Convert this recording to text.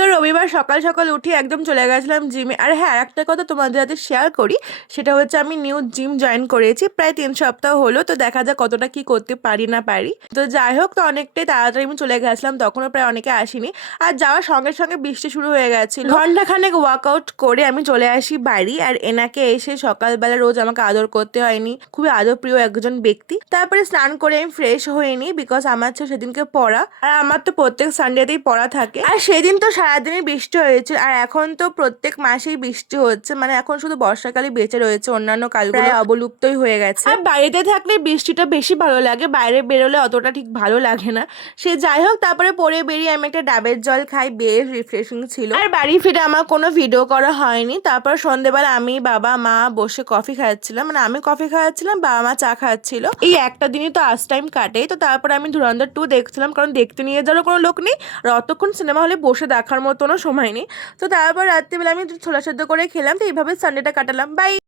তো রবিবার সকাল সকাল উঠে একদম চলে গেছিলাম জিমে। আর হ্যাঁ, একটা কথা তোমাদের সাথে শেয়ার করি, সেটা হচ্ছে আমি নিউ জিম জয়েন করেছি প্রায় 3 সপ্তাহ হলো। তো দেখা যাক কতটা কি করতে পারি না পারি। তো যাই হোক, তো অনেকটাই তাড়াতাড়ি আমি চলে গেছিলাম, তখনও প্রায় অনেকে আসেনি। আর যাওয়ার সঙ্গে সঙ্গে বৃষ্টি শুরু হয়ে গেছিল। ঘন্টাখানেক ওয়ার্কআউট করে আমি চলে আসি বাড়ি। আর এনাকে এসে সকালবেলা রোজ আমাকে আদর করতে হয়নি, খুবই আদর প্রিয় একজন ব্যক্তি। তারপরে স্নান করে আমি ফ্রেশ হয়ে নিই, বিকজ আমার ছিল সেদিনকে পড়া। আর আমার তো প্রত্যেক সানডেতেই পড়া থাকে। আর সেদিন তো সারাদিনই বৃষ্টি হয়েছে। আর এখন তো প্রত্যেক মাসেই বৃষ্টি হচ্ছে, মানে এখন শুধু বর্ষাকালই বেঁচে রয়েছে, অন্যান্য কালগুলো প্রায় অবলুপ্তই হয়ে গেছে। আর বাড়িতে থাকলে বৃষ্টিটা বেশি ভালো লাগে, বাইরে বেরোলে অতটা ঠিক ভালো লাগে না। সে যাই হোক, তারপরে পরে বেরিয়ে আমি একটা ডাবের জল খাই, বেশ রিফ্রেশিং ছিল। আর বাড়ি ফিরে আমার কোনো ভিডিও করা হয়নি। তারপর সন্ধেবেলা আমি বাবা মা বসে কফি খাচ্ছিলাম, মানে আমি কফি খাওয়াচ্ছিলাম, বাবা মা চা খাচ্ছিল। এই একটা দিনই তো আজ টাইম কাটে। তো তারপর আমি ধুরন্ধর 2 দেখছিলাম, কারণ দেখতে নিয়ে যাওয়ার কোনো লোক নেই। আর অতক্ষণ সিনেমা হলে বসে দেখার মতনও সময় নেই। তো তারপর রাত্রিবেলা আমি ছোলা সেদ্ধ করে খেলাম। তো এইভাবে সানডেটা কাটালাম। বাই।